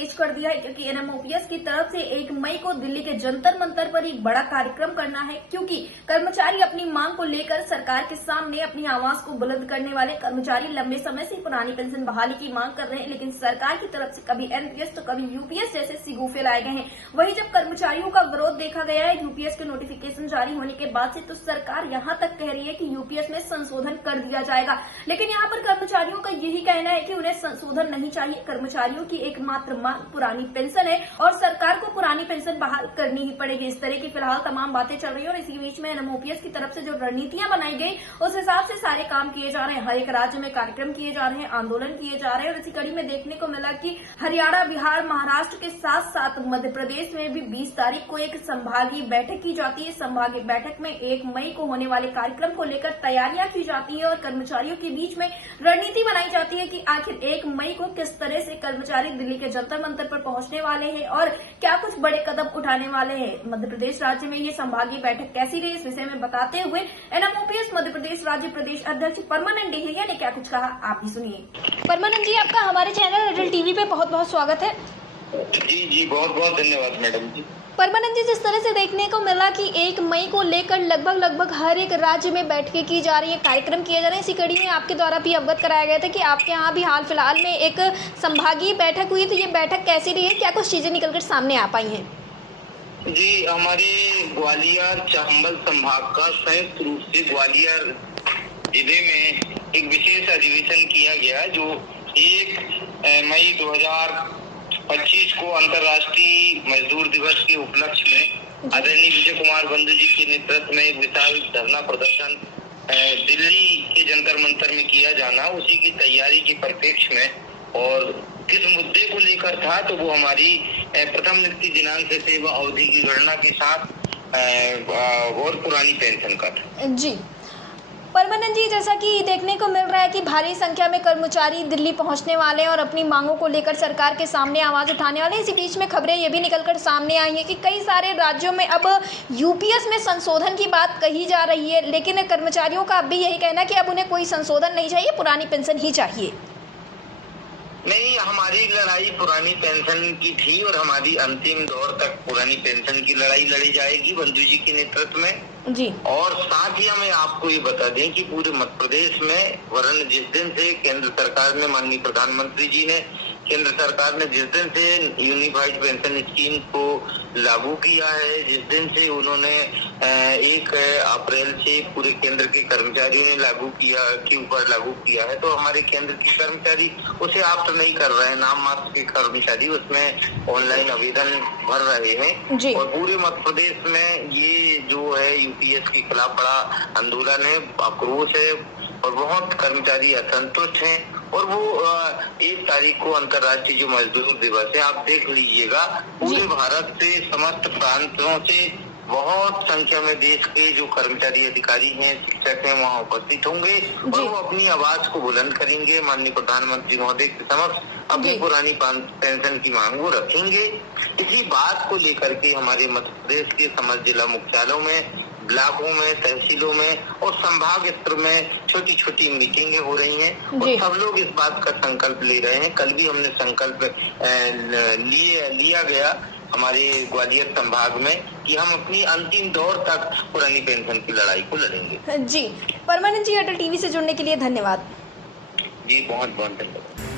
तेज कर दिया है, क्योंकि एनएमओपीएस की तरफ से 1 मई को दिल्ली के जंतर मंतर पर एक बड़ा कार्यक्रम करना है, क्योंकि कर्मचारी अपनी मांग को लेकर सरकार के सामने अपनी आवाज को बुलंद करने वाले कर्मचारी लंबे समय से पुरानी पेंशन बहाली की मांग कर रहे हैं, लेकिन सरकार की तरफ से कभी एनपीएस तो कभी यूपीएस जैसे सिगूफे लाए गए हैं। वहीं जब कर्मचारियों का विरोध देखा गया है यूपीएस के नोटिफिकेशन जारी होने के बाद से, तो सरकार यहां तक कह रही है कि यूपीएस में संशोधन कर दिया जाएगा, लेकिन यहां पर कर्मचारियों का यही कहना है कि उन्हें संशोधन नहीं चाहिए। कर्मचारियों की एकमात्र मांग पुरानी पेंशन है और सरकार को पुरानी पेंशन बहाल करनी ही पड़ेगी। इस तरह की फिलहाल तमाम बातें चल रही है और इसी बीच में एनएमओपीएस की तरफ से जो रणनीतियां बनाई गई उस हिसाब से सारे काम किए जा रहे हैं। हर एक राज्य में कार्यक्रम किए जा रहे हैं, आंदोलन किए जा रहे हैं और इसी कड़ी में देखने को मिला कि हरियाणा, बिहार, महाराष्ट्र के साथ साथ मध्य प्रदेश में भी 20 तारीख को एक संभागीय बैठक की जाती है। संभागीय बैठक में 1 मई को होने वाले कार्यक्रम को लेकर तैयारियां की जाती है और कर्मचारियों के बीच में रणनीति बनाई जाती है कि आखिर 1 मई को किस तरह से कर्मचारी दिल्ली के जंतर मंतर पर पहुंचने वाले हैं और क्या कुछ बड़े कदम उठाने वाले हैं। मध्य प्रदेश राज्य में ये संभागीय बैठक कैसी रही, इस विषय में बताते हुए एनएमओपीएस मध्य प्रदेश राज्य प्रदेश अध्यक्ष परमानंद डेहरिया ने क्या कुछ कहा, आप भी सुनिए। परमानंद जी, आपका हमारे चैनल एयरटेल टीवी पे बहुत बहुत स्वागत है। जी बहुत बहुत धन्यवाद मैडम जी। परमानंद जी, जिस तरह से देखने को मिला कि 1 मई को लेकर लगभग हर एक राज्य में बैठकें की जा रही है, कार्यक्रम किए जा रहे हैं, इसी कड़ी में आपके द्वारा भी अवगत कराया गया था कि आपके यहाँ भी हाल फिलहाल में एक संभागीय बैठक हुई, तो ये बैठक कैसी रही है, क्या कुछ चीजें निकलकर सामने आ पाई हैं? जी, हमारे ग्वालियर चंबल संभाग का संयुक्त रूप से ग्वालियर जिले में एक विशेष अधिवेशन किया गया, जो 1 मई 2025 को अंतर्राष्ट्रीय मजदूर दिवस के उपलक्ष्य में आदरणीय विजय कुमार बंधु जी के नेतृत्व में एक विशाल धरना प्रदर्शन दिल्ली के जंतर मंतर में किया जाना, उसी की तैयारी के परिप्रेक्ष्य में और किस मुद्दे को लेकर था, तो वो हमारी प्रथम नियुक्ति दिनांक से सेवा अवधि की गणना के साथ और पुरानी पेंशन का था। जी परमानंद जी, जैसा कि देखने को मिल रहा है कि भारी संख्या में कर्मचारी दिल्ली पहुंचने वाले हैं और अपनी मांगों को लेकर सरकार के सामने आवाज उठाने वाले हैं। इसी बीच में खबरें ये भी निकलकर सामने आई हैं कि कई सारे राज्यों में अब यूपीएस में संशोधन की बात कही जा रही है, लेकिन कर्मचारियों का अब भी यही कहना है कि अब उन्हें कोई संशोधन नहीं चाहिए, पुरानी पेंशन ही चाहिए। नहीं, हमारी लड़ाई पुरानी पेंशन की थी और हमारी अंतिम दौर तक पुरानी पेंशन की लड़ाई लड़ी जाएगी बंधु जी के नेतृत्व में जी। और साथ ही हमें आपको ये बता दें कि पूरे मध्य प्रदेश में वरन जिस दिन से केंद्र सरकार ने, माननीय प्रधानमंत्री जी ने, केंद्र सरकार ने जिस दिन से यूनिफाइड पेंशन स्कीम को लागू किया है, जिस दिन से उन्होंने 1 अप्रैल से पूरे केंद्र के कर्मचारियों ने लागू किया है, तो हमारे केंद्र के कर्मचारी उसे आप नहीं कर रहे हैं, नाम मात्र के कर्मचारी उसमें ऑनलाइन आवेदन भर रहे हैं और पूरे मध्य प्रदेश में ये जो है यूपीएस के खिलाफ बड़ा आंदोलन है, आक्रोश है और बहुत कर्मचारी असंतुष्ट हैं और वो 1 तारीख को अंतर्राष्ट्रीय जो मजदूर दिवस है, आप देख लीजिएगा पूरे भारत से, समस्त प्रांतों से बहुत संख्या में देश के जो कर्मचारी अधिकारी हैं, शिक्षक हैं, वहाँ उपस्थित होंगे और वो अपनी आवाज को बुलंद करेंगे, माननीय प्रधानमंत्री महोदय के समक्ष अपनी पुरानी पेंशन की मांग वो रखेंगे। इसी बात को लेकर के हमारे मध्य प्रदेश के समस्त जिला मुख्यालयों में, ब्लॉकों में, तहसीलों में और संभाग स्तर में छोटी छोटी मीटिंगें हो रही हैं और सब लोग इस बात का संकल्प ले रहे हैं। कल भी हमने संकल्प लिया गया हमारे ग्वालियर संभाग में कि हम अपनी अंतिम दौर तक पुरानी पेंशन की लड़ाई को लड़ेंगे। जी परमानंद जी, एयरटेल टीवी से जुड़ने के लिए धन्यवाद। जी बहुत बहुत धन्यवाद।